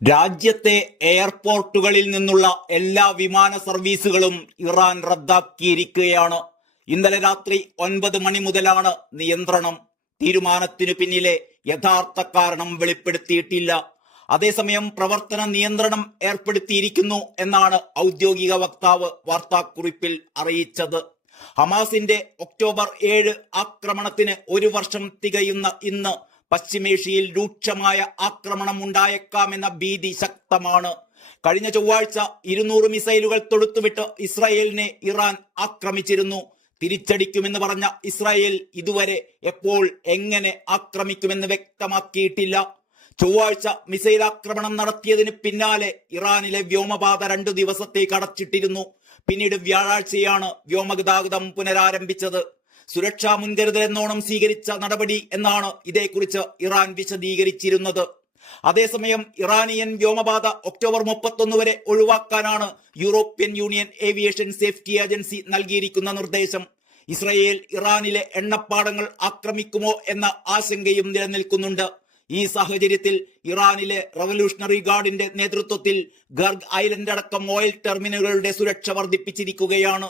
രാജ്യത്തെ എയർപോർട്ടുകളിൽ നിന്നുള്ള എല്ലാ വിമാന സർവീസുകളും ഇറാൻ റദ്ദാക്കിയിരിക്കുകയാണ്. ഇന്നലെ രാത്രി 9 മണി മുതലാണ് നിയന്ത്രണം. തീരുമാനത്തിനു പിന്നിലെ യഥാർത്ഥ കാരണം വെളിപ്പെടുത്തിയിട്ടില്ല. അതേസമയം പ്രവർത്തന നിയന്ത്രണം ഏർപ്പെടുത്തിയിരിക്കുന്നു എന്നാണ് ഔദ്യോഗിക വക്താവ് വാർത്താക്കുറിപ്പിൽ അറിയിച്ചത്. ഹമാസിന്റെ ഒക്ടോബർ 7 ആക്രമണത്തിന് 1 വർഷം തികയുന്ന ഇന്ന് പശ്ചിമേഷ്യയിൽ രൂക്ഷമായ ആക്രമണം ഉണ്ടായേക്കാമെന്ന ഭീതി ശക്തമാണ്. കഴിഞ്ഞ ചൊവ്വാഴ്ച 200 മിസൈലുകൾ തൊടുത്തുവിട്ട് ഇസ്രായേലിനെ ഇറാൻ ആക്രമിച്ചിരുന്നു. തിരിച്ചടിക്കുമെന്ന് പറഞ്ഞ ഇസ്രായേൽ ഇതുവരെ എപ്പോൾ എങ്ങനെ ആക്രമിക്കുമെന്ന് വ്യക്തമാക്കിയിട്ടില്ല. ചൊവ്വാഴ്ച മിസൈൽ ആക്രമണം നടത്തിയതിന് പിന്നാലെ ഇറാനിലെ വ്യോമപാത 2 ദിവസത്തേക്ക് അടച്ചിട്ടിരുന്നു. പിന്നീട് വ്യാഴാഴ്ചയാണ് വ്യോമഗതാഗതം പുനരാരംഭിച്ചത്. സുരക്ഷാ മുൻകരുതൽ എന്നോണം സ്വീകരിച്ച നടപടി എന്നാണ് ഇതേക്കുറിച്ച് ഇറാൻ വിശദീകരിച്ചിരുന്നത്. അതേസമയം ഇറാനിയൻ വ്യോമപാത ഒക്ടോബർ 31 വരെ ഒഴിവാക്കാനാണ് European union aviation safety agency നൽകിയിരിക്കുന്ന നിർദ്ദേശം. ഇസ്രായേൽ ഇറാനിലെ എണ്ണപ്പാടങ്ങൾ ആക്രമിക്കുമോ എന്ന ആശങ്കയും നിലനിൽക്കുന്നുണ്ട്. ഈ സാഹചര്യത്തിൽ ഇറാനിലെ റവല്യൂഷണറി ഗാർഡിന്റെ നേതൃത്വത്തിൽ ഗർഗ് ഐലൻഡ് അടക്കം ഓയിൽ ടെർമിനലുകളുടെ സുരക്ഷ വർദ്ധിപ്പിച്ചിരിക്കുകയാണ്.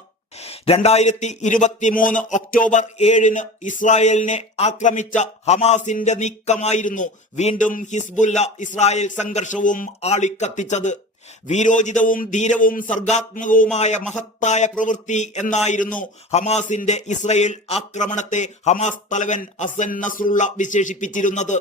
2023 ഒക്ടോബർ 7 ഇസ്രായേലിനെ ആക്രമിച്ച ഹമാസിന്റെ നീക്കമായിരുന്നു വീണ്ടും ഹിസ്ബുല്ല ഇസ്രായേൽ സംഘർഷവും ആളിക്കത്തിച്ചത്. വീരോചിതവും ധീരവും സർഗാത്മകവുമായ മഹത്തായ പ്രവൃത്തി എന്നായിരുന്നു ഹമാസിന്റെ ഇസ്രായേൽ ആക്രമണത്തെ ഹമാസ് തലവൻ ഹസൻ നസ്രുള്ള വിശേഷിപ്പിച്ചിരുന്നത്.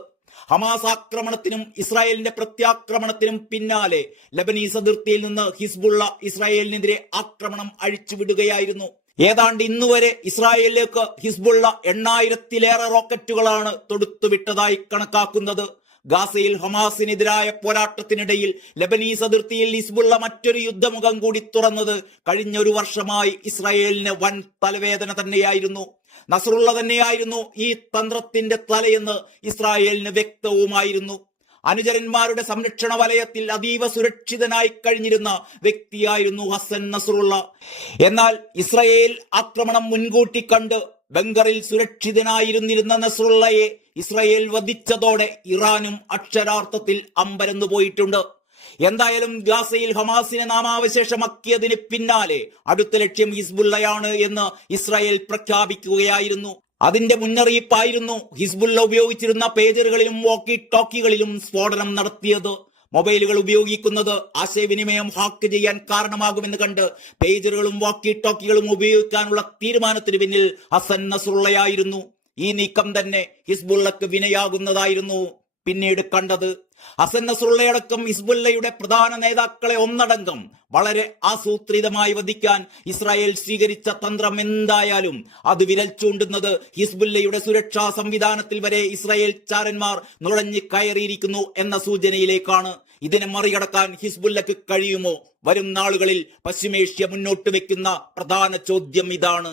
ഹമാസ് ആക്രമണത്തിനും ഇസ്രായേലിന്റെ പ്രത്യാക്രമണത്തിനും പിന്നാലെ ലബനീസ് അതിർത്തിയിൽ നിന്ന് ഹിസ്ബുള്ള ഇസ്രായേലിനെതിരെ ആക്രമണം അഴിച്ചുവിടുകയായിരുന്നു. ഏതാണ്ട് ഇന്നുവരെ ഇസ്രായേലിലേക്ക് ഹിസ്ബുള്ള 8000-ലേറെ റോക്കറ്റുകളാണ് തൊടുത്തുവിട്ടതായി കണക്കാക്കുന്നത്. ഗാസയിൽ ഹമാസിനെതിരായ പോരാട്ടത്തിനിടയിൽ ലബനീസ് അതിർത്തിയിൽ ഹിസ്ബുള്ള മറ്റൊരു യുദ്ധമുഖം കൂടി തുറന്നത് കഴിഞ്ഞ 1 വർഷമായി ഇസ്രായേലിന് വൻ തലവേദന തന്നെയായിരുന്നു. നസ്രുള്ള തന്നെയായിരുന്നു ഈ തന്ത്രത്തിന്റെ തലയെന്ന് ഇസ്രായേലിന് വ്യക്തവുമായിരുന്നു. അനുചരന്മാരുടെ സംരക്ഷണ വലയത്തിൽ അതീവ സുരക്ഷിതനായി കഴിഞ്ഞിരുന്ന വ്യക്തിയായിരുന്നു ഹസൻ നസ്രുള്ള. എന്നാൽ ഇസ്രായേൽ ആക്രമണം മുൻകൂട്ടി കണ്ട് ബങ്കറിൽ സുരക്ഷിതനായിരുന്നിരുന്ന നസ്രുള്ളയെ ഇസ്രായേൽ വധിച്ചതോടെ ഇറാനും അക്ഷരാർത്ഥത്തിൽ അമ്പരന്നു പോയിട്ടുണ്ട്. എന്തായാലും ഗാസയിൽ ഹമാസിനെ നാമാവശേഷമാക്കിയതിന് പിന്നാലെ അടുത്ത ലക്ഷ്യം ഹിസ്ബുള്ളയാണ് എന്ന് ഇസ്രായേൽ പ്രഖ്യാപിക്കുകയായിരുന്നു. അതിന്റെ മുന്നറിയിപ്പായിരുന്നു ഹിസ്ബുള്ള ഉപയോഗിച്ചിരുന്ന പേജറുകളിലും വോക്കി ടോക്കികളിലും സ്ഫോടനം നടത്തിയത്. മൊബൈലുകൾ ഉപയോഗിക്കുന്നത് ആശയവിനിമയം ഹാക്ക് ചെയ്യാൻ കാരണമാകുമെന്ന് കണ്ട് പേജറുകളും വാക്കി ടോക്കികളും ഉപയോഗിക്കാനുള്ള തീരുമാനത്തിന് പിന്നിൽ ഹസൻ നസ്രുള്ളയായിരുന്നു. ഈ നീക്കം തന്നെ ഹിസ്ബുള്ളക്ക് വിനയാകുന്നതായിരുന്നു പിന്നീട് കണ്ടത്. ഹസൻ നസ്രുള്ളയടക്കം ഹിസ്ബുള്ളയുടെ പ്രധാന നേതാക്കളെ ഒന്നടങ്കം വളരെ ആസൂത്രിതമായി വധിക്കാൻ ഇസ്രായേൽ സ്വീകരിച്ച തന്ത്രം എന്തായാലും അത് വിരൽ ചൂണ്ടുന്നത് ഹിസ്ബുള്ളയുടെ സുരക്ഷാ സംവിധാനത്തിൽ വരെ ഇസ്രായേൽ ചാരന്മാർ നുഴഞ്ഞു കയറിയിരിക്കുന്നു എന്ന സൂചനയിലേക്കാണ്. ഇതിനെ മറികടക്കാൻ ഹിസ്ബുള്ളക്ക് കഴിയുമോ? വരും നാളുകളിൽ പശ്ചിമേഷ്യ മുന്നോട്ട് വെക്കുന്ന പ്രധാന ചോദ്യം ഇതാണ്.